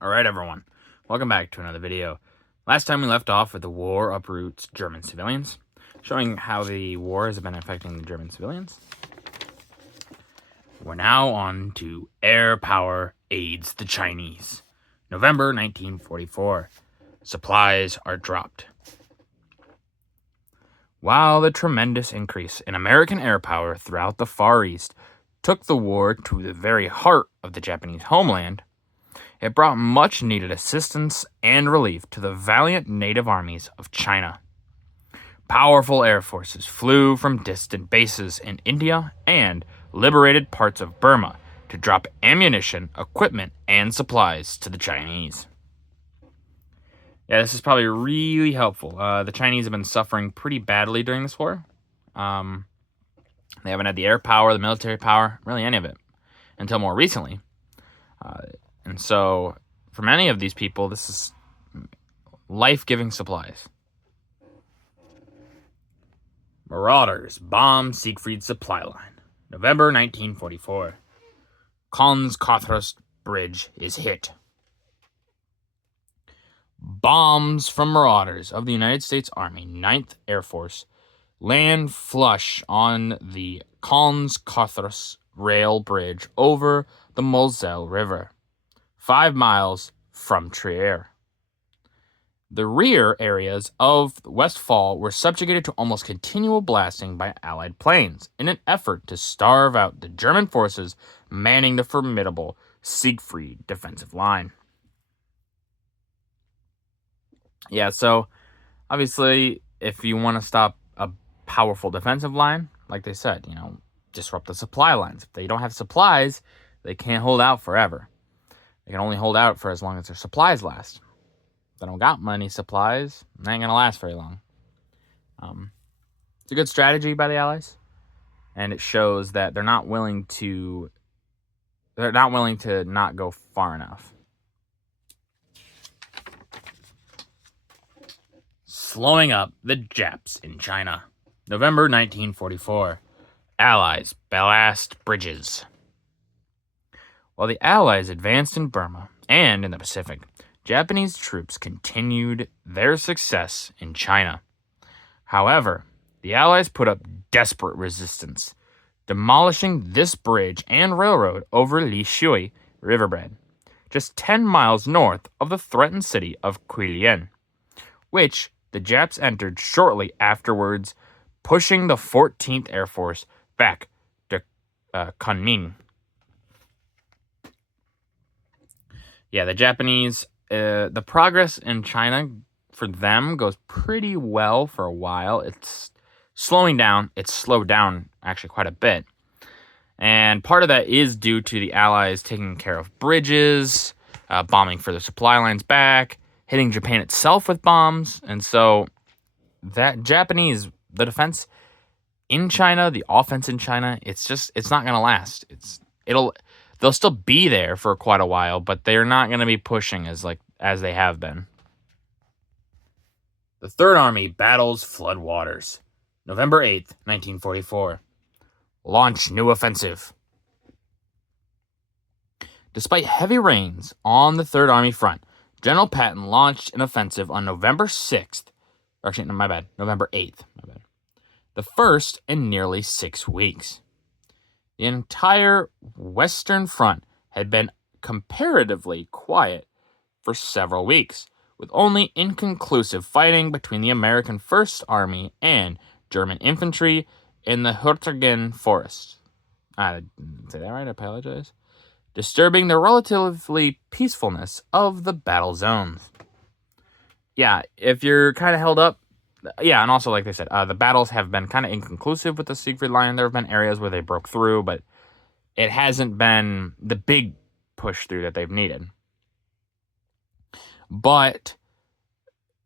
Alright everyone, welcome back to another video. Last time we left off with the war uproots German civilians, showing how the war has been affecting the German civilians. We're now on to air power aids the Chinese. November 1944. Supplies are dropped. While the tremendous increase in American air power throughout the Far East took the war to the very heart of the Japanese homeland, it brought much-needed assistance and relief to the valiant native armies of China. Powerful air forces flew from distant bases in India and liberated parts of Burma to drop ammunition, equipment, and supplies to the Chinese. Yeah, this is probably really helpful. The Chinese have been suffering pretty badly during this war. They haven't had the air power, the military power, really any of it, until more recently. And so, for many of these people, this is life-giving supplies. Marauders bomb Siegfried supply line. November 1944. Konz-Kothras Bridge is hit. Bombs from marauders of the United States Army 9th Air Force land flush on the Konz-Kothras rail bridge over the Moselle River, 5 miles from Trier. The rear areas of Westphal were subjugated to almost continual blasting by Allied planes in an effort to starve out the German forces manning the formidable Siegfried defensive line. Yeah, so obviously, if you want to stop a powerful defensive line, like they said, disrupt the supply lines. If they don't have supplies, they can't hold out forever. They can only hold out for as long as their supplies last. If they don't got many supplies, they ain't gonna last very long. It's a good strategy by the Allies, and it shows that they're not willing to not go far enough. Slowing up the Japs in China. November 1944. Allies blast bridges. While the Allies advanced in Burma and in the Pacific, Japanese troops continued their success in China. However, the Allies put up desperate resistance, demolishing this bridge and railroad over Li Shui Riverbed, just 10 miles north of the threatened city of Quilin, which the Japs entered shortly afterwards, pushing the 14th Air Force back to Kunming. Yeah, the Japanese, the progress in China for them goes pretty well for a while. It's slowing down. It's slowed down actually quite a bit. And part of that is due to the Allies taking care of bridges, bombing further supply lines back, hitting Japan itself with bombs. And so that the defense in China, the offense in China, it's not going to last. They'll still be there for quite a while, but they're not going to be pushing as they have been. The Third Army battles flood waters. November 8th, 1944. Launch new offensive. Despite heavy rains on the Third Army front, General Patton launched an offensive on November 6th. Actually, no, my bad. November 8th. My bad. The first in nearly 6 weeks. The entire Western Front had been comparatively quiet for several weeks, with only inconclusive fighting between the American First Army and German infantry in the Hürtgen Forest. I didn't say that right, I apologize. Disturbing the relatively peacefulness of the battle zones. Yeah, if you're kind of held up, yeah, and also, like they said, the battles have been kind of inconclusive with the Siegfried Line. There have been areas where they broke through, but it hasn't been the big push through that they've needed. But,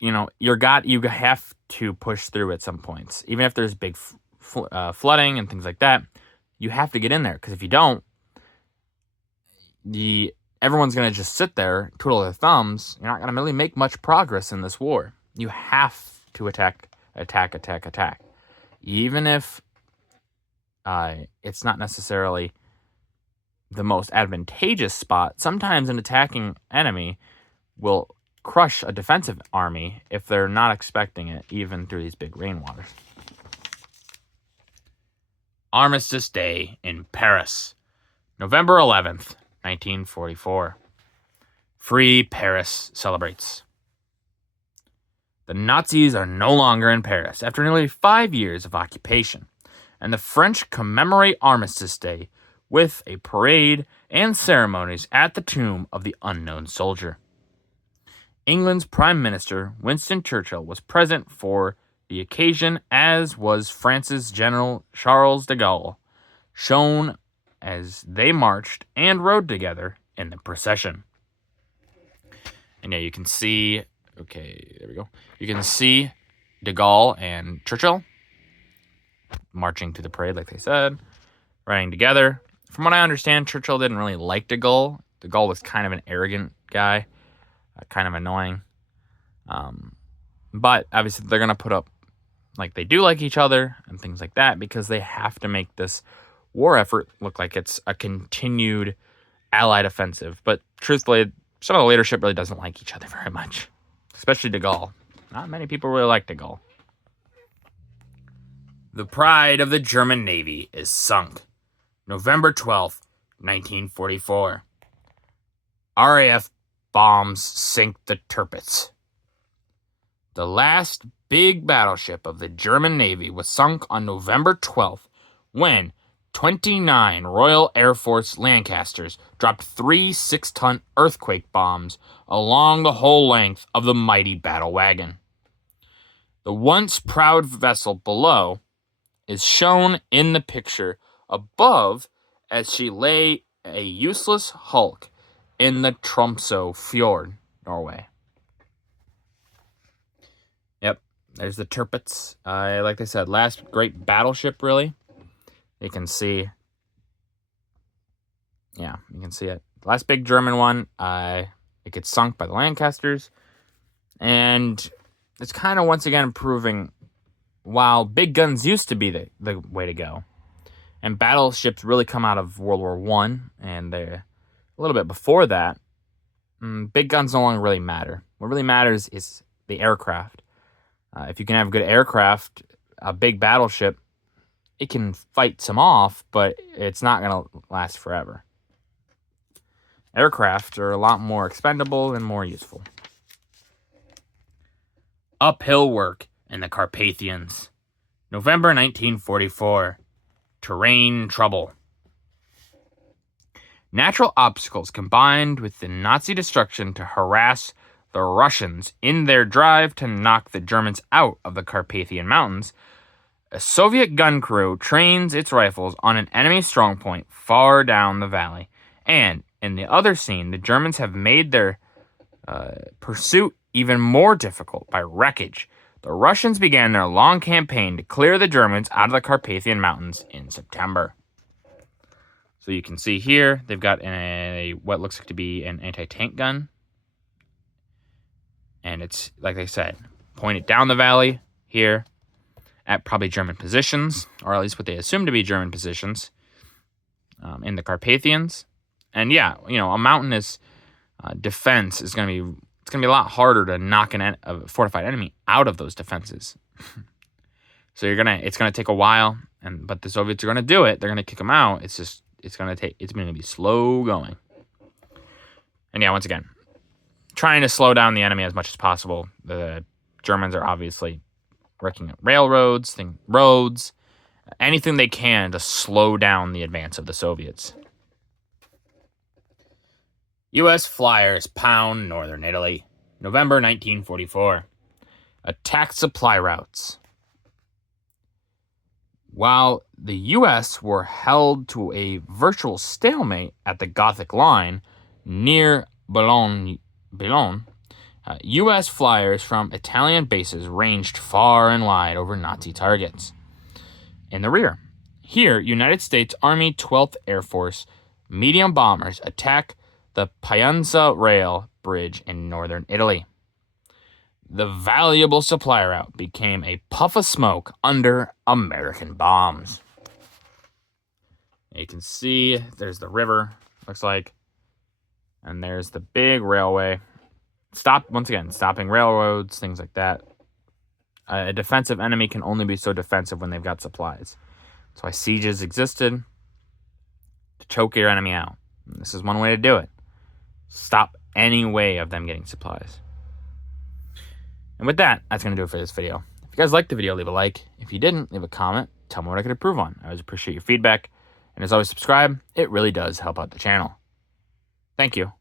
you have to push through at some points. Even if there's big flooding and things like that, you have to get in there. Because if you don't, everyone's going to just sit there, twiddle their thumbs. You're not going to really make much progress in this war. You have to attack. Even if it's not necessarily the most advantageous spot, sometimes an attacking enemy will crush a defensive army if they're not expecting it, even through these big rainwaters. Armistice Day in Paris, November 11th, 1944. Free Paris celebrates. The Nazis are no longer in Paris after nearly 5 years of occupation, and the French commemorate Armistice Day with a parade and ceremonies at the tomb of the unknown soldier. England's Prime Minister, Winston Churchill, was present for the occasion, as was France's General Charles de Gaulle, shown as they marched and rode together in the procession. And yeah, you can see, okay, there we go. You can see de Gaulle and Churchill marching to the parade, like they said, riding together. From what I understand, Churchill didn't really like de Gaulle. De Gaulle was kind of an arrogant guy, kind of annoying. But obviously they're going to put up, like they do like each other and things like that, because they have to make this war effort look like it's a continued Allied offensive. But truthfully, some of the leadership really doesn't like each other very much, especially de Gaulle. Not many people really like de Gaulle. The pride of the German Navy is sunk. November 12th, 1944. RAF bombs sink the Tirpitz. The last big battleship of the German Navy was sunk on November 12th when 29 Royal Air Force Lancasters dropped 3 6-ton earthquake bombs along the whole length of the mighty battle wagon. The once proud vessel below is shown in the picture above as she lay a useless hulk in the Tromsø Fjord, Norway. Yep, there's the Tirpitz. Like I said, last great battleship, really. You can see, yeah, you can see it. The last big German one, it gets sunk by the Lancasters. And it's kind of once again proving, while big guns used to be the way to go, and battleships really come out of World War I, and a little bit before that, big guns no longer really matter. What really matters is the aircraft. If you can have good aircraft, a big battleship, it can fight some off, but it's not going to last forever. Aircraft are a lot more expendable and more useful. Uphill work in the Carpathians. November 1944. Terrain trouble. Natural obstacles combined with the Nazi destruction to harass the Russians in their drive to knock the Germans out of the Carpathian Mountains. A Soviet gun crew trains its rifles on an enemy strongpoint far down the valley. And in the other scene, the Germans have made their pursuit even more difficult by wreckage. The Russians began their long campaign to clear the Germans out of the Carpathian Mountains in September. So you can see here, they've got what looks like to be an anti-tank gun. And it's, like I said, pointed down the valley here at probably German positions, or at least what they assume to be German positions in the Carpathians. And yeah, a mountainous defense is going to be a lot harder to knock a fortified enemy out of those defenses. So it's gonna take a while, but the Soviets are gonna do it. They're gonna kick them out. It's gonna be slow going. And yeah, once again, trying to slow down the enemy as much as possible. The Germans are obviously working at railroads, roads, anything they can to slow down the advance of the Soviets. U.S. flyers pound northern Italy. November 1944. Attack supply routes. While the U.S. were held to a virtual stalemate at the Gothic Line near Boulogne, U.S. flyers from Italian bases ranged far and wide over Nazi targets. In the rear, here, United States Army 12th Air Force medium bombers attack the Piacenza Rail Bridge in northern Italy. The valuable supply route became a puff of smoke under American bombs. You can see there's the river looks like. And there's the big railway. Stopping railroads, things like that. A defensive enemy can only be so defensive when they've got supplies. That's why sieges existed, to choke your enemy out. And this is one way to do it. Stop any way of them getting supplies. And with that, that's going to do it for this video. If you guys liked the video, leave a like. If you didn't, leave a comment. Tell me what I could improve on. I always appreciate your feedback. And as always, subscribe. It really does help out the channel. Thank you.